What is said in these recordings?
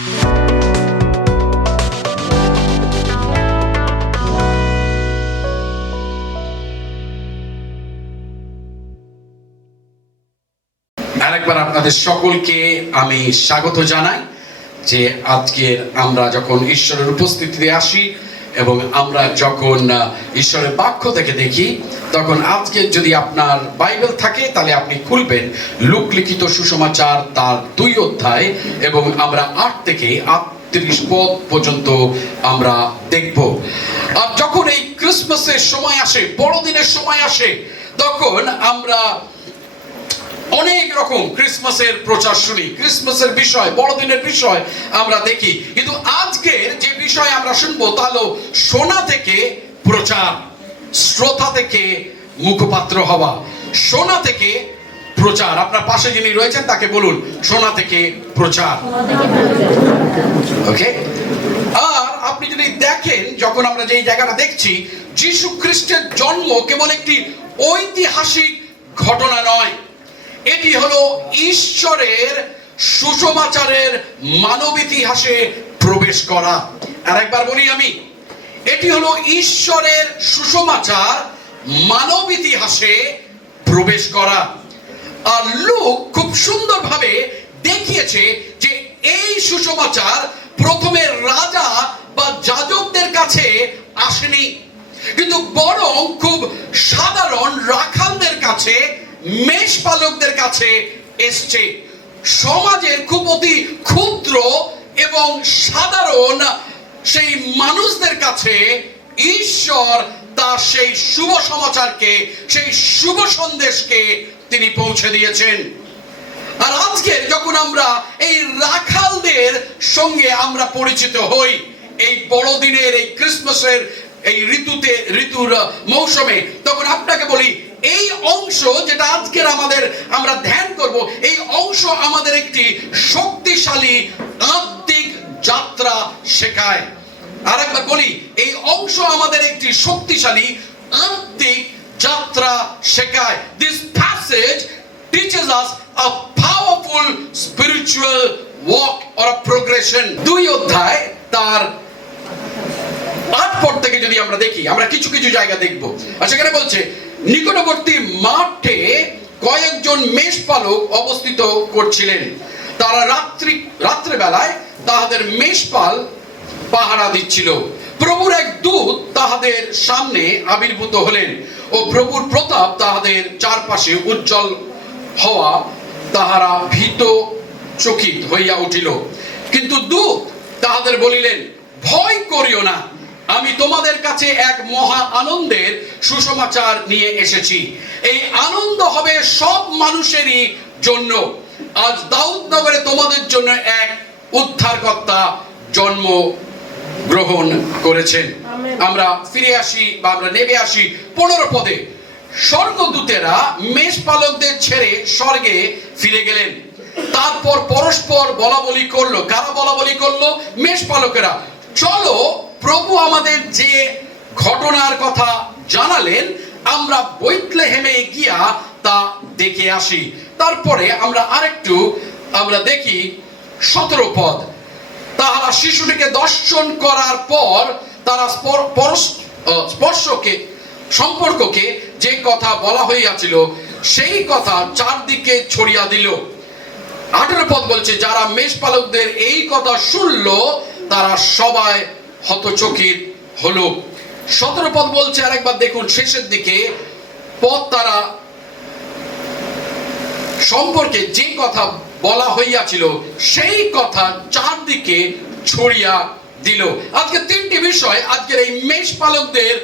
আরেকবার আপনাদের সকলকে আমি স্বাগত জানাই যে আজকের আমরা যখন ঈশ্বরের উপস্থিতিতে আসি এবং আমরা যখন ঈশ্বরের বাক্য থেকে দেখি, তখন আজকে যদি আপনার বাইবেল থাকে তাহলে আপনি খুলবেন লূক লিখিত সুসমাচার তার 2 অধ্যায় এবং আমরা 8 থেকে 38 পদ পর্যন্ত আমরা দেখব। আর যখন এই ক্রিসমাসের সময় আসে, বড়দিনের সময় আসে, তখন আমরা অনেক রকম ক্রিসমাসের প্রচার শুনি, ক্রিসমাসের বিষয়, বড়দিনের বিষয় আমরা দেখি। কিন্তু আজকের যে বিষয় আমরা শুনবো তা হলো শোনা থেকে প্রচার, শ্রোতা থেকে মুখপাত্র হওয়া, শোনা থেকে প্রচার। আপনার পাশে যিনি রয়েছেন তাকে বলুন শোনা থেকে প্রচার। ওকে। আর আপনি যদি দেখেন, যখন আমরা যেই জায়গাটা দেখছি, যীশু খ্রিস্টের জন্ম কেবল একটি ঐতিহাসিক ঘটনা নয়, এটি হলো ঈশ্বরের সুসমাচারের মানব ইতিহাসে প্রবেশ করা। আরেকবার বলি আমি, এটি হলো ঈশ্বরের সুসমাচার মানব ইতিহাসে প্রবেশ করা। আর লূক খুব সুন্দরভাবে দেখিয়েছে যে এই সুসমাচার প্রথমে রাজা বা যাজকদের কাছে আসেনি, কিন্তু বরং খুব সাধারণ রাখালদের কাছে, মেষপালকদের কাছে এসছে। সমাজের খুব অতি ক্ষুদ্র এবং সাধারণ সেই মানুষদের কাছে ঈশ্বর তার সেই শুভ সমাচারকে, সেই শুভ সন্দেশকে তিনি পৌঁছে দিয়েছেন। আর আজকে যখন আমরা এই রাখালদের সঙ্গে আমরা পরিচিত হই, এই বড়দিনের, এই ক্রিসমাসের এই ঋতুর মৌসুমে, তখন আপনাকে বলি এই অংশ যেটা আজকের আমরা ধ্যান করব, এই অংশ আমাদের একটি শক্তিশালী আত্মিক যাত্রা শেখায়। আরেকবার বলি, এই অংশ আমাদের একটি শক্তিশালী আত্মিক যাত্রা শেখায়। This passage teaches us a powerful spiritual walk or a progression. 2 অধ্যায় তার 8 পদ থেকে যদি আমরা দেখি, আমরা কিছু কিছু জায়গা দেখব। আর সেখানে বলছে, নিকটবর্তী মাঠে কয়েকজন মেষপালক অবস্থিত করছিলেন। তারা রাত্রেবেলায় তাহাদের মেষপাল পাহারা দিচ্ছিল। প্রভুর এক দূত তাহাদের সামনে আবির্ভূত হলেন ও প্রভুর প্রতাপ তাহাদের চারপাশে উজ্জ্বল হওয়া তাহারা ভীত চকিত হইয়া উঠিল। কিন্তু দূত তাহাদের বলিলেন, ভয় করিও না, আমি তোমাদের কাছে এক মহা আনন্দের সুসমাচার নিয়ে এসেছি। এই আনন্দ হবে সব মানুষেরই জন্য। আজ দাউদ নগরে তোমাদের জন্য এক উদ্ধারকর্তা জন্ম গ্রহণ করেছেন। আমরা ফিরে আসি বা আমরা নেমে আসি 15 পদে। স্বর্গদূতেরা মেষপালকদের ছেড়ে স্বর্গে ফিরে গেলেন। তারপর পরস্পর বলাবলি করলো। কারা বলাবলি করলো? মেষপালকেরা। চলো, প্রভু আমাদের যে ঘটনার কথা জানালেন, আমরা বেথলেহেমে গিয়া তা দেখে আসি। তারপরে আমরা দেখি 17 পদ। তাহারা শিশুটিকে দর্শন করার পর তারা সম্পর্ককে যে কথা বলা হইয়াছিল সেই কথা চারদিকে ছড়িয়া দিল। 18 পদ বলছে, যারা মেষপালকদের এই কথা শুনল তারা সবাই হতচকিত হলো। 17 পদ বলছে, আরেকবার দেখুন শেষের দিকে, তারা সম্পর্কে যে কথা বলা হইয়াছিল সেই কথা চারদিকে ছড়িয়া দিল। আজকে 3টি বিষয় আজকের এই মেষপালকদের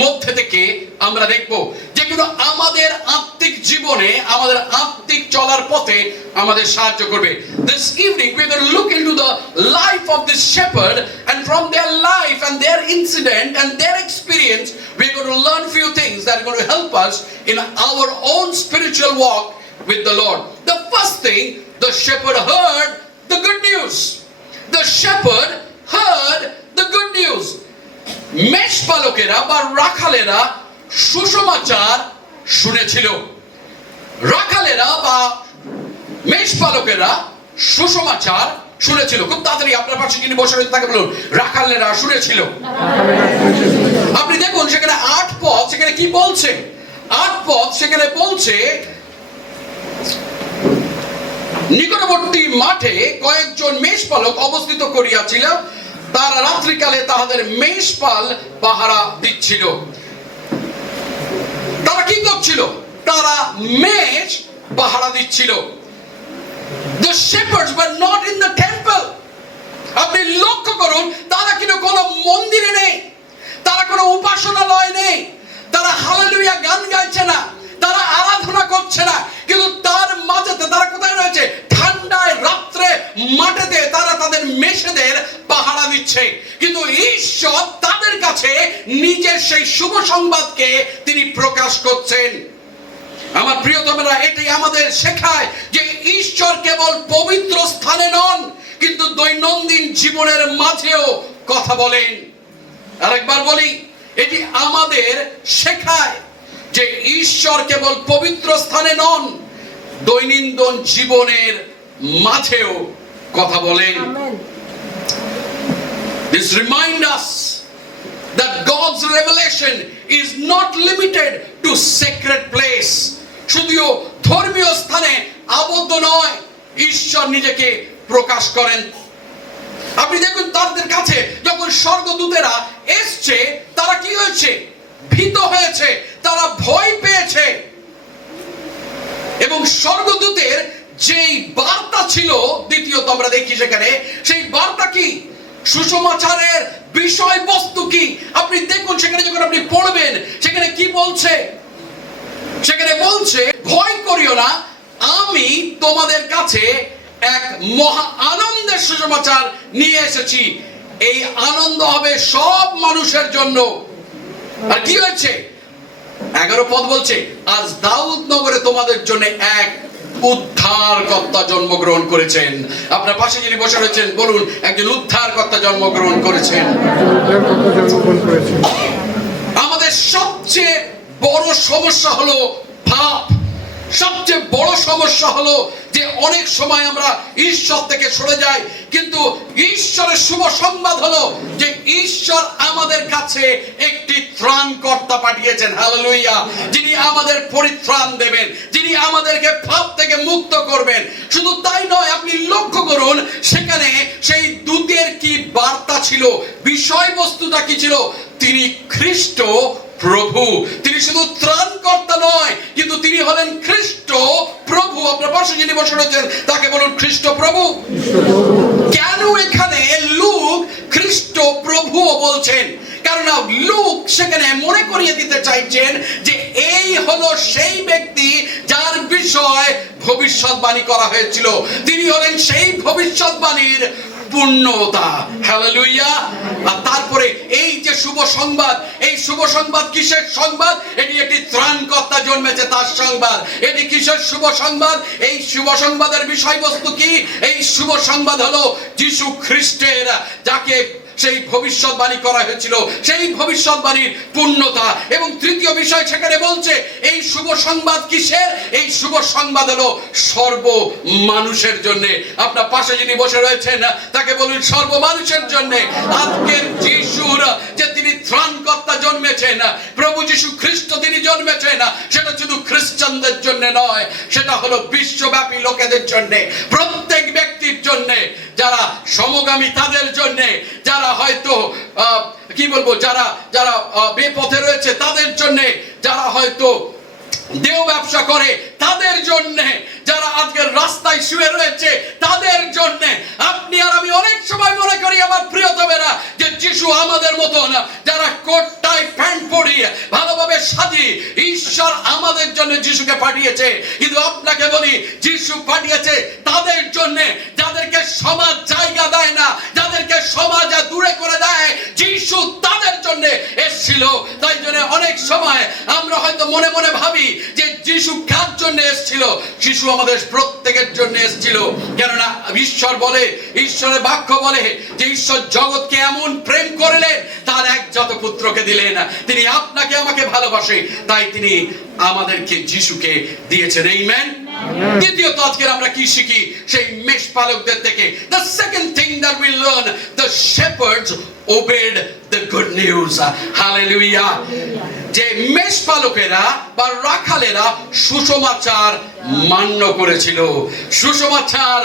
মধ্যে থেকে আমরা দেখব, যেগুলো আমাদের আত্মিক জীবনে, আমাদের আত্মিক চলার পথে আমাদের সাহায্য করবে। This evening we are going to look into the life of this shepherd, and from their life and their incident and their experience we are going to learn few things that are going to help us in our own spiritual walk with the Lord. The first thing, the shepherd heard the good news. The shepherd heard the good news. মেষপালকেরা বা রাখালেরা সুসমাচার শুনেছিল। রাখালেরা বা মেষপালকেরা সুসমাচার শুনেছিল? খুব তাড়াতাড়ি আপনার পাশে যিনি বসে রয়েছে তাকে বলুন, রাখালেরা শুনেছিল। আপনি দেখুন সেখানে 8 পদ, সেখানে কি বলছে? 8 পদ সেখানে বলছে, নিকটবর্তী মাঠে কয়েকজন মেষপালক অবস্থিত করিয়াছিল, তারা রাত্রিকালে তাহাদের মেষপাল পাহারা দিচ্ছিল। তারা কি করছিল? তারা মেষ পাহারা দিচ্ছিল। The shepherds were not in the temple. আপনি লক্ষ্য করুন, তারা কিন্তু কোনো মন্দিরে নেই, তারা কোনো উপাসনালয় নেই, তারা হালেলুয়া গান গাইছে না, তারা আরাধনা করছে না, কিন্তু তার মাঝেতে তারা কোথায় রয়েছে? ঠান্ডায় রাত্রে মাঠেতে তারা তাদের মেষেদের পাহারা দিচ্ছে। কিন্তু ঈশ্বর তাদের কাছে নিজের সেই শুভ সংবাদকে তিনি প্রকাশ করছেন। আমার প্রিয়তমেরা, এটাই আমাদের শেখায় যে ঈশ্বর কেবল পবিত্র স্থানে নন, কিন্তু দৈনন্দিন জীবনের মাঝেও কথা বলেন। আরেকবার বলি, এটি আমাদের শেখায় যে ঈশ্বর কেবল পবিত্র স্থানে নন, দৈনন্দিন জীবনের মাঝেও কথা বলেন। This reminds us that God's revelation is not limited to sacred place. শুধু ধর্মীয় স্থানে আবদ্ধ নয়, ঈশ্বর নিজেকে প্রকাশ করেন। আপনি দেখুন, তাদের কাছে যখন স্বর্গদূতেরা এসছে, তারা কি হয়েছে? ভীত হয়েছে, তারা ভয় পেয়েছে। এবং স্বর্গদূতের যেই বার্তা ছিল, দ্বিতীয়ত আমরা দেখি সেখানে, সেই বার্তা কি? সুসমাচারের বিষয়বস্তু কি? আপনি দেখুন সেখানে যখন আপনি পড়বেন, সেখানে কি বলছে? সেখানে বলছে, ভয় করিও না, আমি তোমাদের কাছে এক মহা আনন্দের সুসমাচার নিয়ে এসেছি। এই আনন্দ হবে সব মানুষের জন্য। আর কি হয়েছে? 11 পদ বলছে, আজ দাউদ নগরে তোমাদের জন্য এক উদ্ধারকর্তা জন্মগ্রহণ করেছেন। আপনার পাশে যিনি বসে রয়েছেন বলুন, একজন উদ্ধারকর্তা জন্মগ্রহণ করেছেন। আমাদের সবচেয়ে বড় সমস্যা হলো পাপ। সবচেয়ে বড় সমস্যা হলো যে অনেক সময় আমরা ঈশ্বর থেকে সরে যাই। কিন্তু ঈশ্বরের শুভ সংবাদ হলো যে ঈশ্বর আমাদের কাছে একটি ত্রাণকর্তা পাঠিয়েছেন, হালেলুয়া, যিনি আমাদের পরিত্রাণ দেবেন, যিনি আমাদেরকে পাপ থেকে মুক্ত করবেন। শুধু তাই নয়, আপনি লক্ষ্য করুন সেখানে সেই দূতের কি বার্তা ছিল, বিষয়বস্তুটা কি ছিল? তিনি খ্রিস্ট প্রভু। তিনি শুধু ত্রাণকর্তা নয়, কিন্তু তিনি হলেন খ্রিস্ট প্রভু। আপনার পাশে যিনি বসে রয়েছেন তাকে বলুন, খ্রিস্ট প্রভু। কেন এখানে লূক খ্রিস্ট প্রভু বলছেন? কারণ লূক সেখানে মনে করিয়ে দিতে চাইছেন যে এই হলো সেই ব্যক্তি যার বিষয় ভবিষ্যৎবাণী করা হয়েছিল। তিনি হলেন সেই ভবিষ্যৎবাণীর পূর্ণতা, হালেলুয়া। আর তারপরে এই যে শুভ সংবাদ, এই শুভ সংবাদ কিসের সংবাদ? এটি একটি ত্রাণকর্তা জন্মেছে তার সংবাদ। এটি কিসের শুভ সংবাদ? এই শুভ সংবাদের বিষয়বস্তু কি? এই শুভ সংবাদ হলো যিশু খ্রিস্টের, যাকে সেই ভবিষ্যৎবাণী করা হয়েছিল, সেই ভবিষ্যৎবাণীর পূর্ণতা। এবং তৃতীয় বিষয় সেখানে বলছে, এই শুভ সংবাদ কিসের? এই শুভ সংবাদ হলো সর্ব মানুষের জন্য। আপনার পাশে যিনি বসে রয়েছেন তাকে বলুন, সর্ব মানুষের জন্য। আজকের যিশুর যে তিনি ত্রাণকর্তা জন্মেছেন, প্রভু যিশু খ্রিস্ট তিনি জন্মেছেন, সেটা শুধু খ্রিস্টানদের জন্য নয়, সেটা হলো বিশ্বব্যাপী লোকেদের জন্য, প্রত্যেক ব্যক্তির জন্য, যারা সমগামী তাদের জন্য, যারা হয়তো কি বলবো, যারা যারা বেপথে রয়েছে তাদের জন্য, যারা হয়তো দেহ ব্যবসা করে তাদের জন্য, যারা আজকের রাস্তায় শুয়ে রয়েছে তাদের জন্য। আপনি আর আমি অনেক সময় মনে করি আমার প্রিয়তমেরা যে যিশু আমাদের মতন যারা কোট টাই প্যান্ট পরিয়ে ভালোভাবে সাজি, ঈশ্বর আমাদের জন্য যিশুকে পাঠিয়েছে। কিন্তু আপনাকে বলি, যিশু পাঠিয়েছে তাদের জন্য যাদেরকে সমাজ জায়গা দেয় না, যাদেরকে সমাজ দূরে করে দেয়, যিশু তাদের জন্য এসেছিল। তাই জন্য অনেক সময় আমরা হয়তো মনে মনে ভাবি যে যিশু কার জন্য এসেছিল? যিশু আমাদের প্রত্যেকের জন্য এসেছিল। কেননা ঈশ্বর বলে, ঈশ্বরের বাক্য বলে যে ঈশ্বর জগৎকে এমন প্রেম করলেন তার একজাত পুত্রকে দিলেন। তিনি আপনাকে আমাকে ভালোবাসে, তাই তিনি আমাদেরকে যিশুকে দিয়েছেন। আমেন। দ্বিতীয়ত আজকের আমরা কি শিখি সেই মেষপালকদের থেকে? The second thing that we learn, the shepherds obeyed the good news. Hallelujah. যে মেষপালকেরা বা রাখালেরা সুসমাচার মান্য করেছিল, সুসমাচার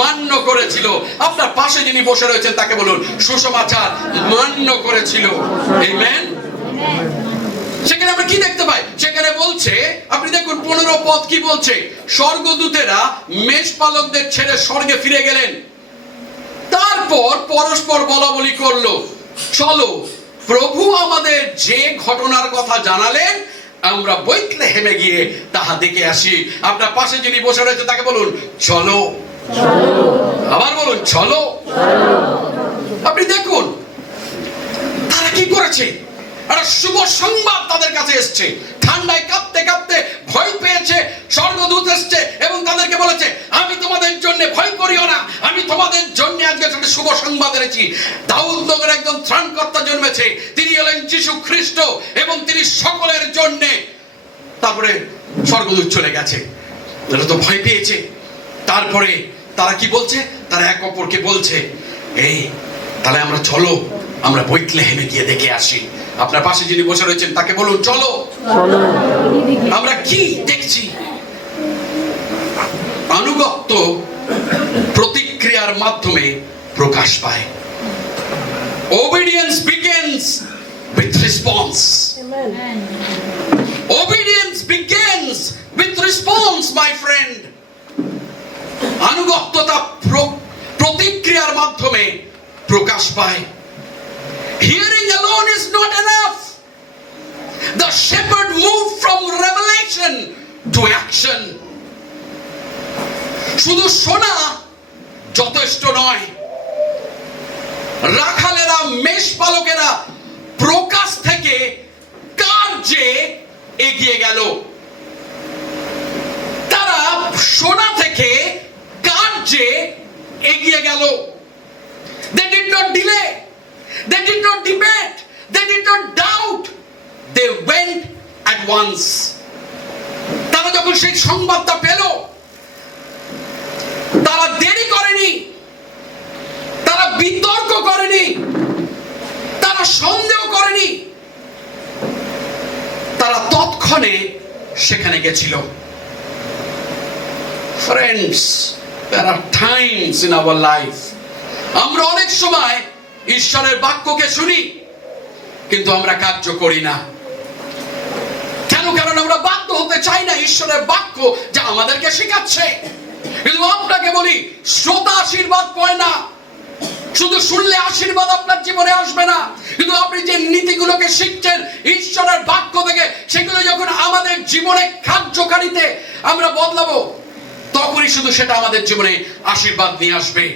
মান্য করেছিল। আপনার পাশে যিনি বসে রয়েছেন তাকে বলুন, সুসমাচার মান্য করেছিল। আমেন। সেখানে আমরা কি দেখতে পাই? সেখানে বলছে, আপনি দেখুন 15 পদ কি বলছে? স্বর্গদূতেরা মেষপালকদের ছেড়ে স্বর্গে ফিরে গেলেন, তারপর পরস্পর বলাবলি করলো, চলো প্রভু আমাদের যে ঘটনার কথা জানালেন আমরা বেথলেহেমে গিয়ে তাহা দেখে আসি। আপনার পাশে যিনি বসে রয়েছে তাকে বলুন, চলো। আবার বলুন, চলো। আপনি দেখুন তারা কি করেছে। একটা শুভ সংবাদ তাদের কাছে এসছে, ঠান্ডায় কাঁপতে কাঁপতে ভয় পেয়েছে, স্বর্গদূত এসছে এবং তাদেরকে বলেছে, আমি তোমাদের জন্য ভয় করিও না, আমি তোমাদের জন্য আজকে একটা শুভ সংবাদ এনেছি। দাউদ নগরে একজন ত্রাণকর্তা জন্মেছে, তিনি হলেন যীশু খ্রিস্ট এবং তিনি সকলের জন্য। তারপরে স্বর্গদূত চলে গেছে, তারা তো ভয় পেয়েছে। তারপরে তারা কি বলছে? তারা এক অপরকে বলছে, এই তাহলে আমরা চলো, আমরা বেথলেহেমে গিয়ে দেখে আসি। আপনার পাশে যিনি বসে রয়েছেন তাকে বলুন, চলো। আমরা কি দেখছি? আনুগত্য প্রতিক্রিয়ার মাধ্যমে প্রকাশ পায়। Obedience begins with response. Obedience begins with response, my friend. আনুগত্যতা প্রতিক্রিয়ার মাধ্যমে প্রকাশ পায়। Hearing alone is not enough. The shepherd moved from revelation to action. শুধু শোনা যথেষ্ট নয়, রাখালেরা মেষপালকেরা প্রকাশ থেকে কার্যে এগিয়ে গেল। তারা শোনা থেকে কার্যে এগিয়ে গেল। They did not delay. They did not debate. They did not doubt. They went at once. তারা যখন সেই সংবাদটা পেল, তারা দেরি করেনি, তারা বিতর্ক করেনি, তারা সন্দেহ করেনি, তারা তৎক্ষণে সেখানে গেছিল। Friends, there are times in our life আমরা অনেক সময় ঈশ্বরের বাক্যকে শুনি কিন্তু আমরা কার্য করি না। কেন? কারণ আমরা বাধ্য হতে চাই না ঈশ্বরের বাক্য যা আমাদেরকে শেখাচ্ছে। কিন্তু আপনাকে বলি, শ্রোতা আশীর্বাদ পায় না, শুধু শুনলে আশীর্বাদ আপনার জীবনে আসবে না। কিন্তু আপনি যে নীতিগুলোকে শিখছেন ঈশ্বরের বাক্য থেকে, সেগুলো যখন আমাদের জীবনে কার্যকারিতে আমরা বদলাবো, তখনই শুধু সেটা আমাদের জীবনে আশীর্বাদ নিয়ে আসবে।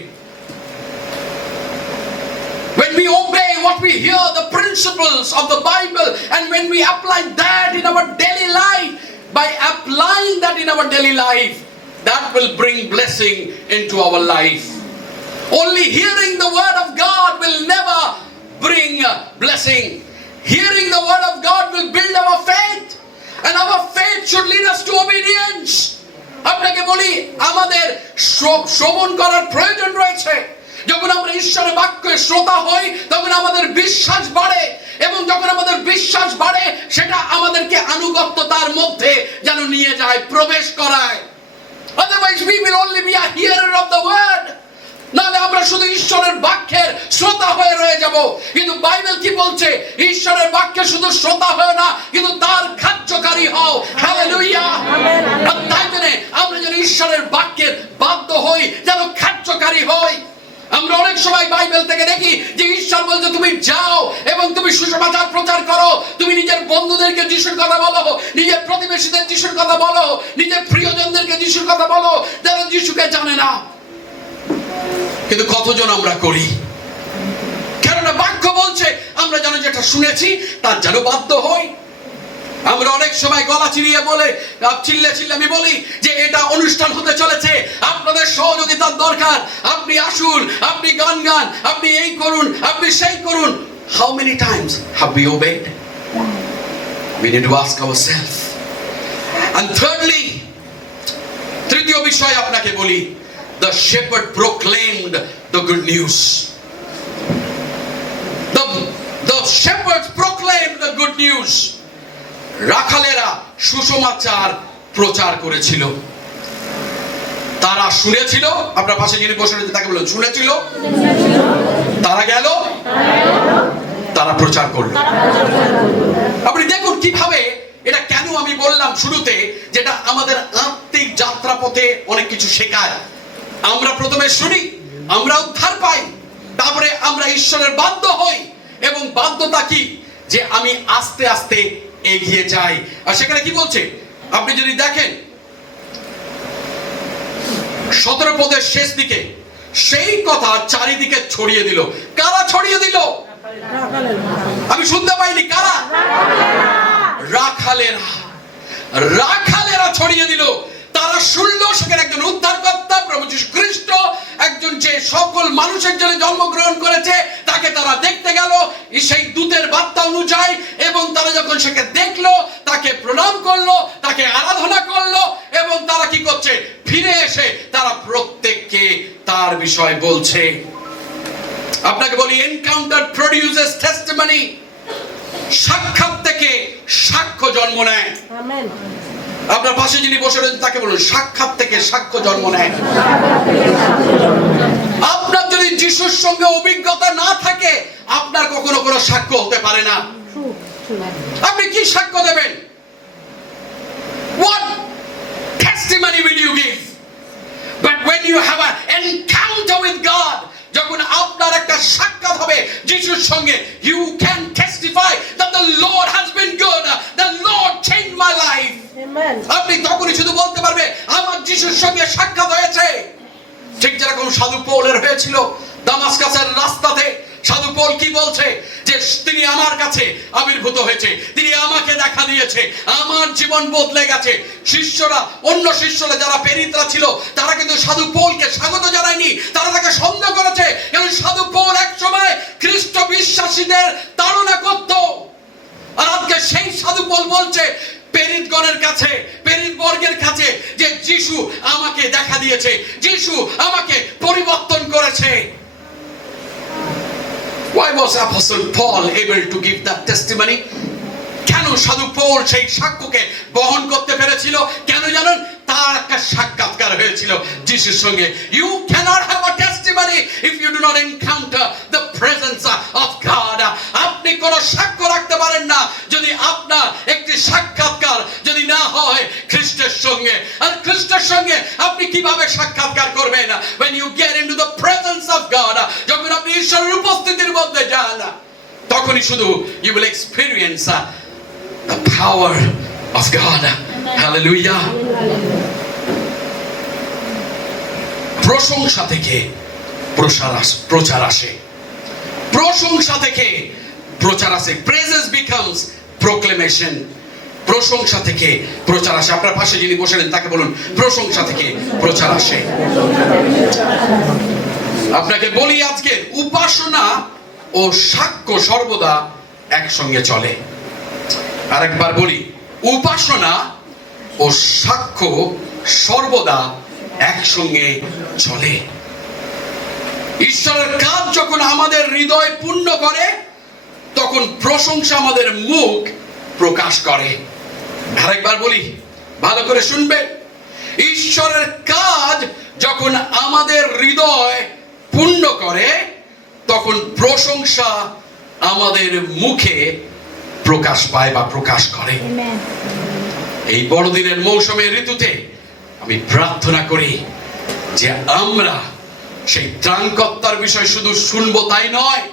When we obey what we hear, the principles of the Bible, and when we apply that in our daily life, by applying that in our daily life, that will bring blessing into our life. Only hearing the word of God will never bring blessing. Hearing the word of God will build our faith, and our faith should lead us to obedience. আপনাকে বলি, আমাদের শ্রবণ করার প্রয়োজন রয়েছে। যখন আমরা ঈশ্বরের বাক্যে শ্রোতা হই তখন আমাদের বিশ্বাস বাড়ে, এবং যখন আমাদের বিশ্বাস বাড়ে সেটা আমাদেরকে আনুগত্যতার মধ্যে যেন নিয়ে যায়, প্রবেশ করায়। Otherwise we will only be a hearer of the word. নাহলে আমরা শুধু ঈশ্বরের বাক্যের শ্রোতা হয়ে রয়ে যাব। কিন্তু বাইবেল কি বলছে? ঈশ্বরের বাক্যে শুধু শ্রোতা হয় না, কিন্তু তার কার্যকারী হও। হালেলুয়া। তাই জন্য আমরা যেন ঈশ্বরের বাক্যের বাধ্য হই, যেন কার্যকারী হই। আমরা অনেক সময় বাইবেল থেকে দেখি যে ঈশ্বর বলছে, তুমি যাও এবং তুমি সুসমাচার প্রচার করো, তুমি নিজের বন্ধুদেরকে যিশুর কথা বলো, নিজের প্রতিবেশীদের যিশুর কথা বলো, নিজের প্রিয়জনদেরকে যিশুর কথা বলো যারা যিশুকে জানে না। কিন্তু কতজন আমরা করি? কেননা বাক্য বলছে আমরা যেন যেটা শুনেছি তার যেন বাধ্য হই। আমরা অনেক সময় গলা চিরিয়ে বলে, চিল্লামি বলি যে এটা অনুষ্ঠান হতে চলেছে, আপনাদের সহযোগিতার দরকার, আপনি আসুন, আপনি গান গান, আপনি এই করুন, আপনি সেই করুন। How many times have we obeyed? We need to ask ourselves. And thirdly, তৃতীয় বিষয় আপনাকে বলি, the shepherd proclaimed the good news. The shepherds proclaimed the good news. রাখালেরা সুসমাচার প্রচার করেছিল। তারা শুনেছিল, আপনার পাশে যিনি বসে রয়েছে তাকে বলুন, শুনেছিল, তারা গেল, তারা প্রচার করলো। আপনি দেখুন কিভাবে, এটা কেন আমি বললাম শুরুতে, যেটা আমাদের আত্মিক যাত্রাপথে অনেক কিছু শেখায়। আমরা প্রথমে শুনি, আমরা উদ্ধার পাই, তারপরে আমরা ঈশ্বরের বাধ্য হই, এবং বাধ্যতা কি, যে আমি আস্তে আস্তে এগিয়ে যাই। আর সেখানে কি বলছে, আপনি যদি দেখেন 17 পদের শেষ দিকে সেই কথা চারিদিকে ছড়িয়ে দিল। কারা ছড়িয়ে দিল? আমি শুনতে পাইনি, কারা? রাখালেরা। রাখালেরা ছড়িয়ে দিল। তারা শুনলো সেখানে একজন উদ্ধারকর্তা প্রভু যীশু খ্রিস্ট, একজন যে সকল মানুষের জন্য জন্মগ্রহণ করেছে, তাকে তারা দেখতে গেল সেই দূতের বার্তা অনুযায়ী, এবং তারা যখন সেকে দেখলো, তাকে প্রণাম করলো, তাকে আরাধনা করলো, এবং তারা কি করছে, ফিরে এসে তারা প্রত্যেককে তার বিষয় বলছে। আপনাকে বলি, এনকাউন্টার প্রডিউসেস টেস্টিমনি। সাক্ষাৎ থেকে সাক্ষ্য জন্ম নেয়। আমেন। আপনার পাশে যিনি বসে রয়েছেন তাকে বলুন, সাক্ষাৎ থেকে সাক্ষ্য জন্ম নেয়। আপনার যদি যিশুর সঙ্গে অভিজ্ঞতা না থাকে, আপনার কখনো কোনো সাক্ষ্য হতে পারে না। আপনি কি সাক্ষ্য দেবেন? What testimony will you give? But when you have an encounter with God, যখন আপনার একটা সাক্ষাৎ হবে যিশুর সঙ্গে, you can testify that the Lord has been good, the Lord changed my life. Amen. আপনি তখনই শুধু বলতে পারবে, আমার যিশুর সঙ্গে সাক্ষাৎ হয়েছে। ঠিক যেরকম সাধু পৌলের হয়েছিল দামাস্কাসের রাস্তাতে। সাধু পৌল কি বলছে, যে তিনি আমার কাছে আবির্ভূত হয়েছে, তিনি আমাকে দেখা দিয়েছে, আমার জীবন বদলে গেছে। শিষ্যরা, অন্য শিষ্যরা যারা প্রেরিতরা ছিল, তারা কিন্তু সাধু পৌলকে স্বাগত জানায়নি, তারা তাকে সন্দেহ করেছে, কারণ সাধু পৌল এক সময় খ্রিস্ট বিশ্বাসীদের তাড়না করত। আর আজকে সেই সাধু পৌল বলছে প্রেরিতগণের কাছে, প্রেরিত বর্গের কাছে, যে যিশু আমাকে দেখা দিয়েছে, যিশু আমাকে পরিবর্তন করেছে। Why was Apostle Paul able to give that testimony? কেন সাধু পৌল সেই সাক্ষ্যকে বহন করতে পেরেছিল? কেন জানেন? তার একটা সাক্ষাৎকার হয়েছিল যিশুর সঙ্গে। You cannot have a testimony if you do not encounter the presence of God. আপনি কোনো সাক্ষ্য রাখতে পারেন না যদি আপনার একটি সাক্ষাৎকার যদি না হয় খ্রিস্টের সঙ্গে। আর খ্রিস্টের সঙ্গে আপনি কিভাবে সাক্ষাৎকার করবেন? When you get into the presence of God, যখন আপনি ঈশ্বরের উপস্থিতির মধ্যে যান, তখনই শুধু you will experience the power of God. Hallelujah. প্রশংসা থেকে প্রচার আসে। প্রশংসা থেকে প্রচার আসে। Praises becomes proclamation. প্রশংসা থেকে প্রচার আসে। আপনার পাশে যিনি বসেন তাকে বলুন, প্রশংসা থেকে প্রচার আসে। আপনাকে বলি, আজকে উপাসনা ও সাক্ষ্য সর্বদা একসঙ্গে চলে। আরেকবার বলি, উপাসনা ও সাক্ষ্য সর্বদা একসঙ্গে চলে। ঈশ্বরের কাজ যখন আমাদের হৃদয় পূর্ণ করে, তখন প্রশংসা আমাদের মুখ প্রকাশ করে। আরেকবার বলি, ভালো করে শুনবেন, ঈশ্বরের কাজ যখন আমাদের হৃদয় পূর্ণ করে, তখন প্রশংসা আমাদের মুখে প্রকাশ পায় বা প্রকাশ করে। এই বড়দিনের মৌসুমের ঋতুতে আমি প্রার্থনা করি যে আমরা সেই ত্রাণকর্তার বিষয় শুধু শুনবো তাই নয়,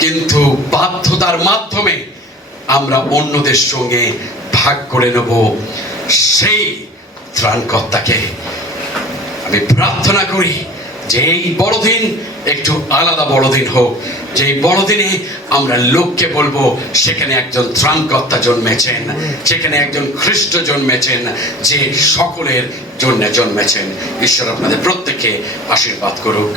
কিন্তু বাধ্যতার মাধ্যমে আমরা অন্যদের সঙ্গে ভাগ করে নেব সেই ত্রাণকর্তাকে। আমি প্রার্থনা করি যে এই বড়দিন একটু আলাদা বড়দিন হোক, যে বড়দিনে আমরা লোককে বলবো সেখানে একজন ত্রাণকর্তা জন্মেছেন, সেখানে একজন খ্রিস্ট জন্মেছেন, যে সকলের জন্য জন্মেছেন। ঈশ্বর আপনাদের প্রত্যেককে আশীর্বাদ করুক।